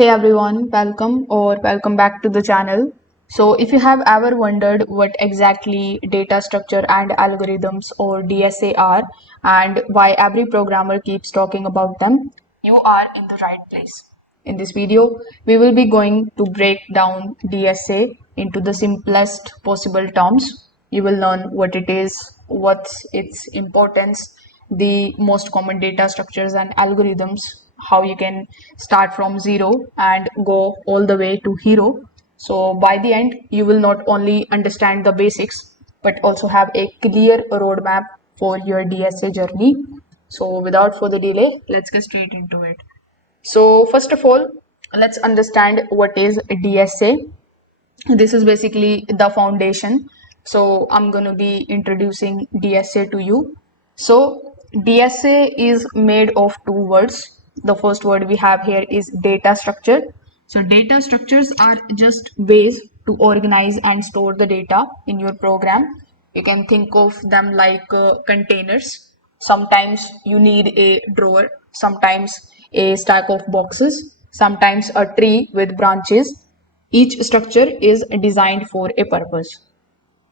Hey everyone, welcome back to the channel. So if you have ever wondered what exactly data structure and algorithms or DSA are and why every programmer keeps talking about them, you are in the right place. In this video, we will be going to break down DSA into the simplest possible terms. You will learn what it is, what's its importance, the most common data structures and algorithms, how you can start from zero and go all the way to hero. So by the end, you will not only understand the basics, but also have a clear roadmap for your DSA journey. So without further delay, let's get straight into it. So first of all, let's understand what is DSA. This is basically the foundation. So I'm going to be introducing DSA to you. So DSA is made of two words. The first word we have here is data structure. So data structures are just ways to organize and store the data in your program. You can think of them like containers. Sometimes you need a drawer, sometimes a stack of boxes, sometimes a tree with branches. Each structure is designed for a purpose.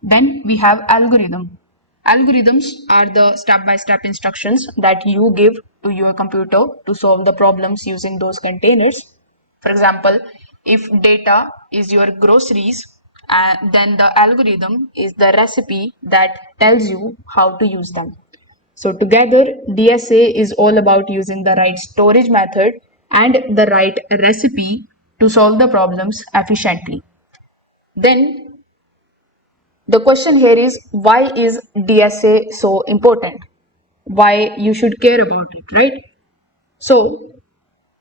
Then we have algorithm. Algorithms are the step-by-step instructions that you give to your computer to solve the problems using those containers. For example, if data is your groceries, then the algorithm is the recipe that tells you how to use them. So together, DSA is all about using the right storage method and the right recipe to solve the problems efficiently. Then the question here is, why is DSA so important? Why you should care about it, right? So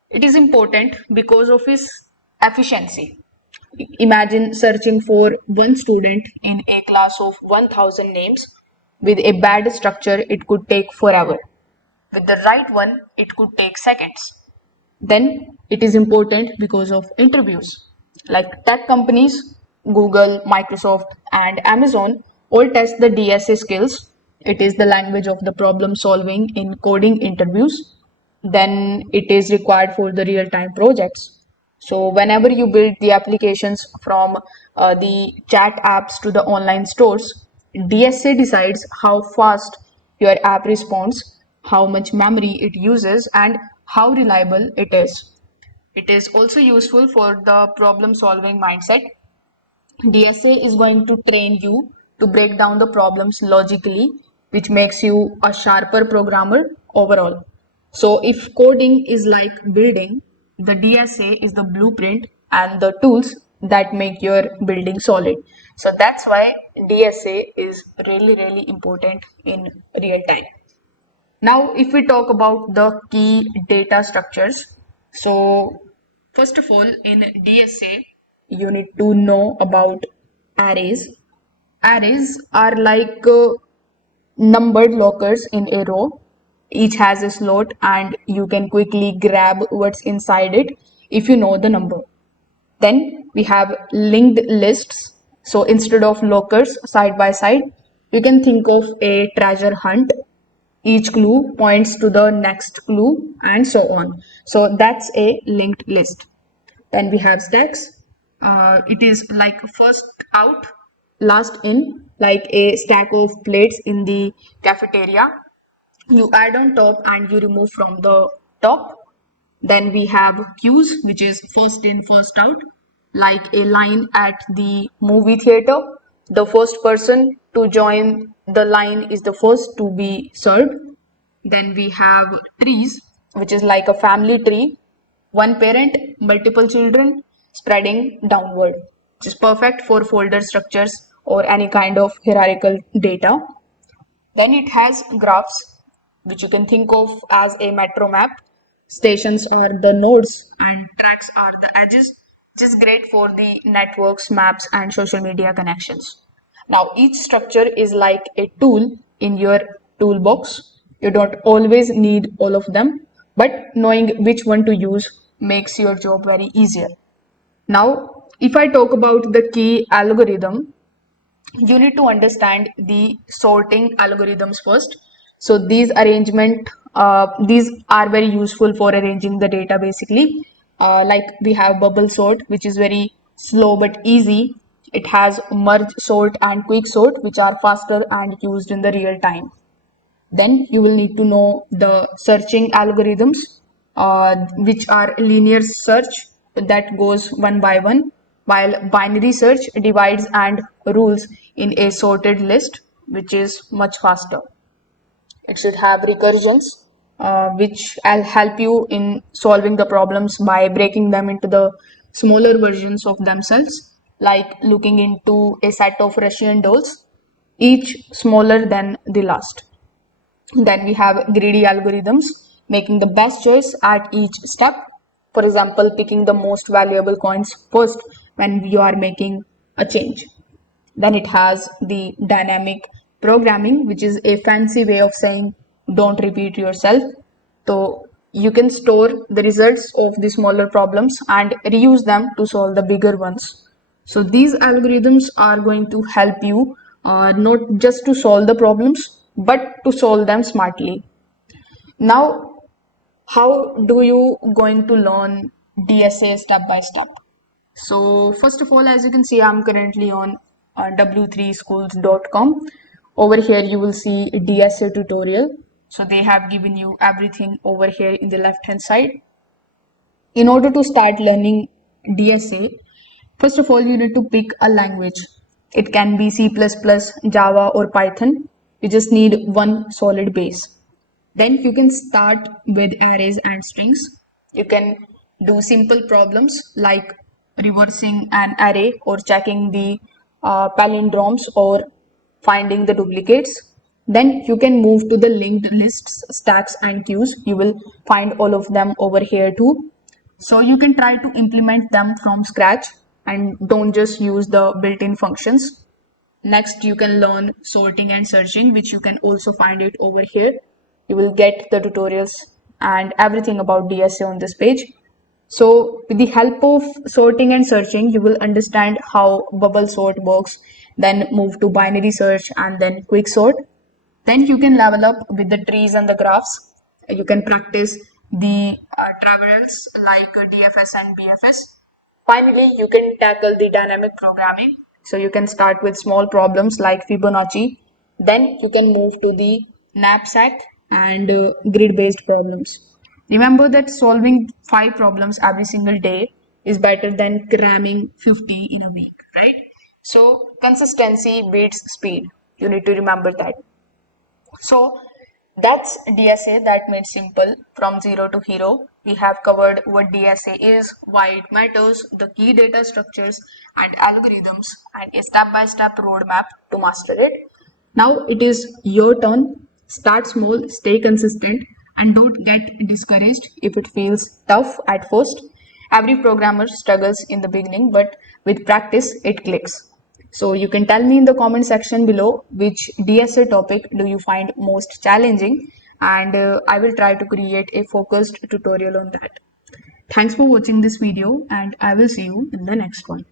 it is important because of its efficiency. Imagine searching for one student in a class of 1000 names. With a bad structure, it could take forever. With the right one, it could take seconds. Then it is important because of interviews. Like tech companies, Google, Microsoft, and Amazon all test the DSA skills. It is the language of the problem solving in coding interviews. Then it is required for the real time projects. So, whenever you build the applications from the chat apps to the online stores, DSA decides how fast your app responds, how much memory it uses, and how reliable it is. It is also useful for the problem solving mindset. DSA is going to train you to break down the problems logically, which makes you a sharper programmer overall. So, if coding is like building, the DSA is the blueprint and the tools that make your building solid. So, that's why DSA is really important in real time. Now, if we talk about the key data structures, so first of all, in DSA, you need to know about arrays. Arrays are like numbered lockers in a row. Each has a slot, and you can quickly grab what's inside it if you know the number. Then we have linked lists. So instead of lockers side by side, you can think of a treasure hunt. Each clue points to the next clue and so on. So that's a linked list. Then we have stacks. It is like first out, last in, like a stack of plates in the cafeteria. You add on top and you remove from the top. Then we have queues, which is first in, first out, like a line at the movie theater. The first person to join the line is the first to be served. Then we have trees, which is like a family tree. One parent, multiple children spreading downward, which is perfect for folder structures or any kind of hierarchical data. Then it has graphs, which you can think of as a metro map. Stations are the nodes and tracks are the edges, which is great for the networks, maps, and social media connections. Now, each structure is like a tool in your toolbox. You don't always need all of them, but knowing which one to use makes your job very easier. Now, if I talk about the key algorithm, you need to understand the sorting algorithms first. So these are very useful for arranging the data basically. Like we have bubble sort, which is very slow but easy. It has merge sort and quick sort, which are faster and used in the real time. Then you will need to know the searching algorithms, which are linear search that goes one by one, while binary search divides and rules in a sorted list, which is much faster. It should have recursions, which will help you in solving the problems by breaking them into the smaller versions of themselves, like looking into a set of Russian dolls, each smaller than the last. Then we have greedy algorithms, making the best choice at each step. For example, picking the most valuable coins first when you are making a change. Then it has the dynamic programming, which is a fancy way of saying don't repeat yourself. So you can store the results of the smaller problems and reuse them to solve the bigger ones. So these algorithms are going to help you not just to solve the problems, but to solve them smartly. Now, how do you going to learn DSA step by step? So first of all, as you can see, I'm currently on w3schools.com. Over here, you will see a DSA tutorial. So they have given you everything over here in the left hand side. In order to start learning DSA, first of all, you need to pick a language. It can be C++, Java, or Python. You just need one solid base. Then you can start with arrays and strings. You can do simple problems like reversing an array or checking the palindromes or finding the duplicates. Then you can move to the linked lists, stacks, and queues. You will find all of them over here too. So you can try to implement them from scratch and don't just use the built-in functions. Next, you can learn sorting and searching, which you can also find it over here. You will get the tutorials and everything about DSA on this page. So with the help of sorting and searching, you will understand how bubble sort works, then move to binary search and then quick sort. Then you can level up with the trees and the graphs. You can practice the traverals like DFS and BFS. Finally, you can tackle the dynamic programming. So you can start with small problems like Fibonacci. Then you can move to the knapsack and grid-based problems. Remember that solving 5 problems every single day is better than cramming 50 in a week, right? So consistency beats speed. You need to remember that. So that's DSA, that made simple from zero to hero. We have covered what DSA is, why it matters, the key data structures and algorithms, and a step-by-step roadmap to master it. Now it is your turn. Start small, stay consistent, and don't get discouraged if it feels tough at first. Every programmer struggles in the beginning, but with practice, it clicks. So you can tell me in the comment section below which DSA topic do you find most challenging, and I will try to create a focused tutorial on that. Thanks for watching this video, and I will see you in the next one.